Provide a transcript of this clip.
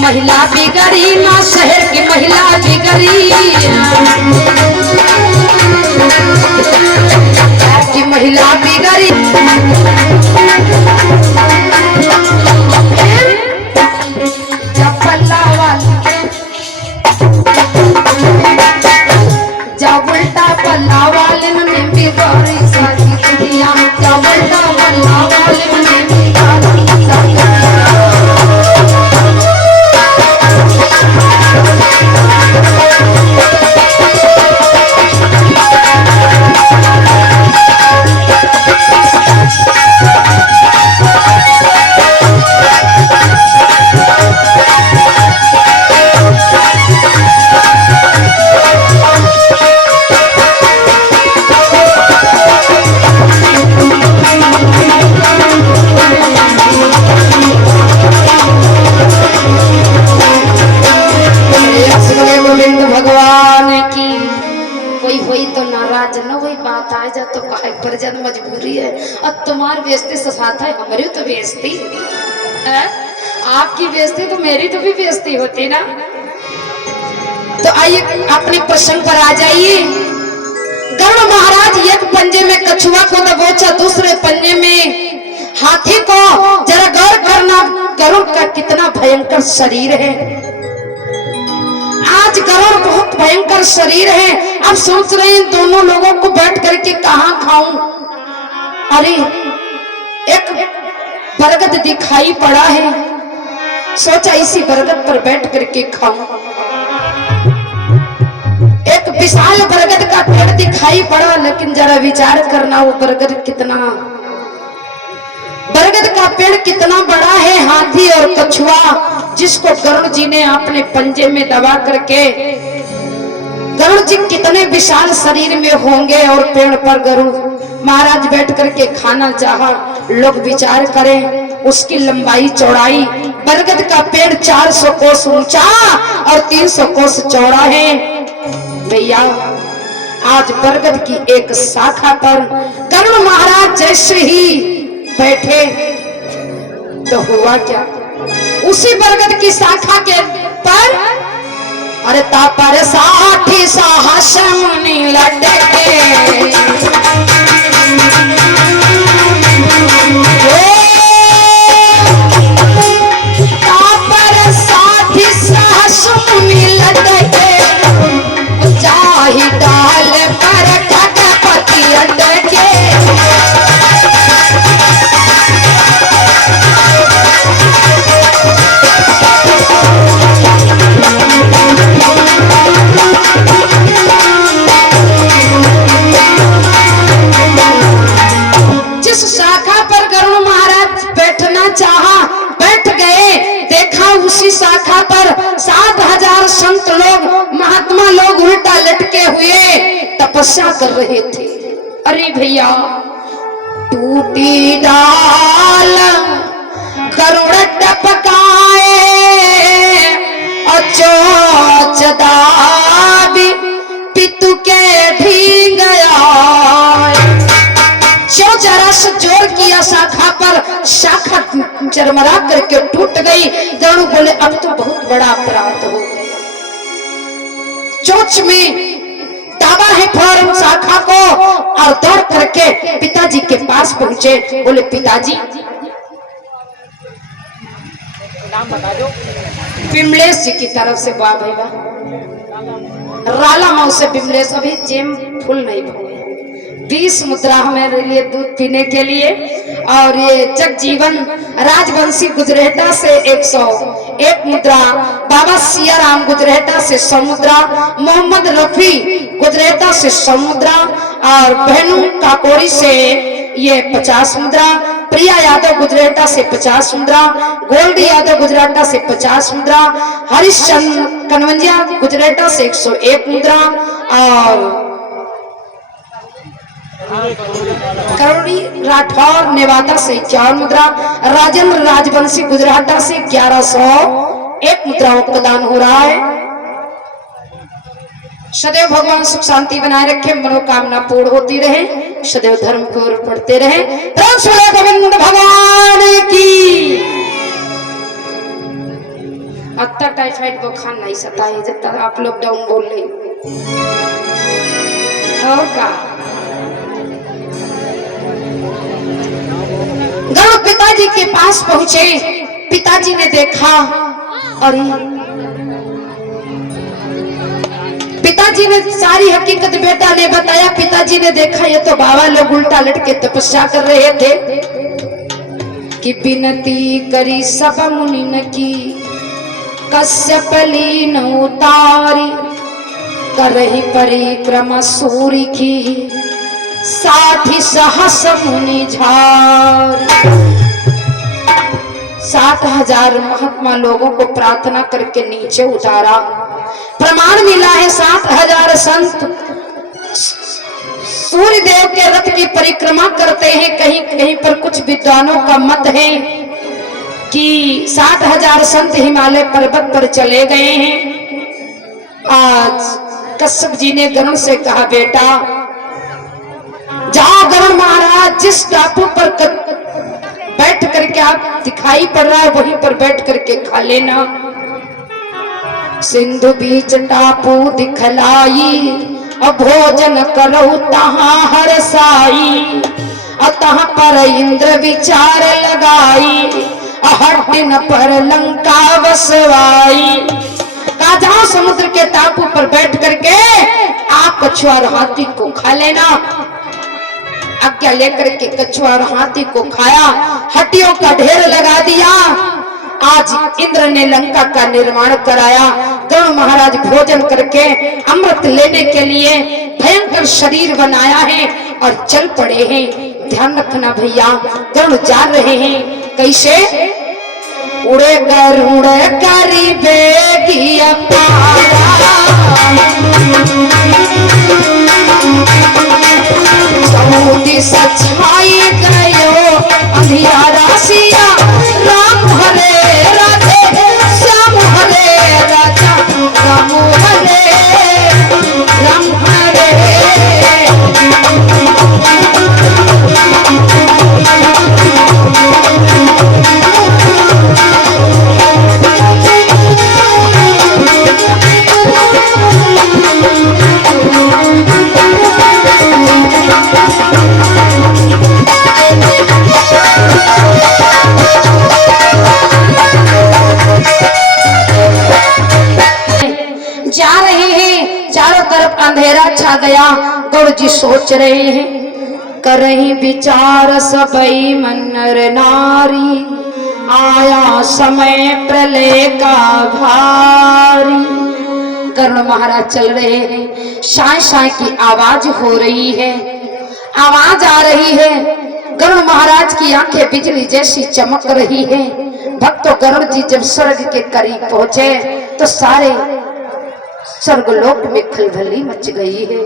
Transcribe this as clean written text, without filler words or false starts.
महिला बिगड़ी ना शहर की महिला बिगड़ी, की महिला बिगड़ी। जब पल्ला वाले जब उल्टा पल्ला वाले ने बिगड़ी सारी दुनिया, जब उल्टा पल्ला वाले ने बिगड़ी सारी तो पर जन मजबूरी है। अब तुम्हारी बेइज्जती से साथ है हमारी तो बेइज्जती है, आपकी बेइज्जती तो मेरी तो भी बेइज्जती होती ना। तो आइए अपने प्रसंग पर आ जाइए। गरुड़ महाराज एक पंजे में कछुआ को दबोचा, दूसरे पंजे में हाथी को। जरा गौर करना गरुड़ का कितना भयंकर शरीर है। आज गरुड़ बहुत भयंकर शरीर है। अब सोच रहे हैं दोनों लोगों को बैठ करके कहां खाऊं। अरे एक बरगद दिखाई पड़ा है, सोचा इसी बरगद पर बैठ करके खाऊं। एक विशाल बरगद का पेड़ दिखाई पड़ा, लेकिन जरा विचार करना वो बरगद का पेड़ कितना बड़ा है। हाथी और कछुआ जिसको गरुड़ जी ने अपने पंजे में दबा करके, गरुड़ जी कितने विशाल शरीर में होंगे और पेड़ पर गरुड़ महाराज बैठ करके खाना चाहा। लोग विचार करें उसकी लंबाई चौड़ाई। बरगद का पेड़ 400 कोस ऊंचा और 300 कोस चौड़ा है। भैया आज बरगद की एक शाखा पर गरुड़ महाराज जैसे ही बैठे तो हुआ क्या, उसी बरगद की शाखा के पर अरे तापर 60 साहस मुनि लटके, तापर 60 साहस मुनि लटके, जाहि डाल पर खगपति अटके। जिस शाखा पर गरुड़ महाराज बैठना चाहा बैठ गए। देखा उसी शाखा पर 7000 संत लोग महात्मा लोग उल्टा लटके हुए तपस्या कर रहे थे। अरे भैया टूटी डाल गरुड़ टपकाए और चोच दाबी पितु के भीग आए। जरा से जोर किया शाखा पर, शाखा चरमरा करके टूट गई। गरुड़ बोले अब तो बहुत बड़ा अपराध हो गया। चोच में दाबा है फौरन शाखा को और दौड़ करके पिताजी के पास पहुंचे। बोले पिताजी नाम बता दो। विमलेश जी की तरफ से वाह भाई वाह। राला माँ से विमलेश अभी जेम फुल नहीं हुए। 20 मुद्रा हमारे लिए दूध पीने के लिए। और ये जगजीवन राजवंशी गुजरेटा से 101 मुद्रा, बाबा सियाराम गुजरेटा से 100 मुद्रा, मोहम्मद रफी गुजरेटा से 100 मुद्रा और बहनू काकोरी से ये 50 मुद्रा, प्रिया यादव गुजरेटा से 50 मुद्रा, गोल्डी यादव गुजराटा से 50 मुद्रा, हरिश्चंद्र कनवंजिया गुजरेटा से 101 मुद्रा और करोड़ी राठौर नेवादा से 51 मुद्रा, राजेंद्र राजवंशी गुजराता से 1101 मुद्राओं का दान हो रहा है। सदैव भगवान सुख शांति बनाए रखे, मनोकामना पूर्ण होती रहे, सदैव धर्म की ओर बढ़ते रहे। गोविंद भगवान की। अब तक टाइफाइड बुखार नहीं सताए जब तक आप लोग डाउन बोल रहे हो का। गरुड़ पिताजी के पास पहुंचे, पिताजी ने देखा और पिताजी ने सारी हकीकत बेटा ने बताया। पिताजी ने देखा ये तो बाबा लोग उल्टा लटके तपस्या कर रहे थे कि विनती करी सब मुनि न की, कश्यप लीन उतारी, करही परिक्रमा सूर्य की, 60 सहस मुनि झार। 60,000 महात्मा लोगों को प्रार्थना करके नीचे उतारा। प्रमाण मिला है 60,000 संत सूर्य देव के रथ की परिक्रमा करते हैं। कहीं कहीं पर कुछ विद्वानों का मत है कि 60,000 संत हिमालय पर्वत पर चले गए हैं। आज कश्यप जी ने गरुड़ से कहा बेटा जाओ गरुड़ महाराज, जिस टापू पर बैठ करके आप दिखाई पड़ रहा है वहीं पर बैठ करके खा लेना। सिंधु बीच टापू दिखलाई, और भोजन करो तहां हरसाई, अतः पर इंद्र विचार लगाई, हर दिन पर लंका बसवाई। कहा जाओ समुद्र के टापू पर बैठ करके आप कछुआ और हाथी को खा लेना। आज्ञा लेकर के कछुआ और हाथी को खाया, हड्डियों का ढेर लगा दिया। आज इंद्र ने लंका का निर्माण कराया। गरुड़ महाराज भोजन करके अमृत लेने के लिए भयंकर शरीर बनाया है और चल पड़े हैं। ध्यान रखना भैया, गरुड़ जा रहे हैं कैसे? उड़े गरुड़ करी बेगी अपारा, समुद्र सछाई गयो अंधियारा सिया, राम हरे राधे श्याम हरे राजा, राम हरे राम हरे। जा रहे हैं, चारों तरफ अंधेरा छा गया। गरुड़ जी सोच रहे हैं, कर रही विचार सबई मन्नर नारी, आया समय प्रलय का भारी। गरुड़ महाराज चल रहे हैं, शाय शाय की आवाज हो रही है, आवाज आ रही है। गरुड़ महाराज की आंखें बिजली जैसी चमक रही है। भक्तों, गरुड़ जी जब स्वर्ग के करीब पहुंचे तो सारे स्वर्गलोक में खलबली मच गई है।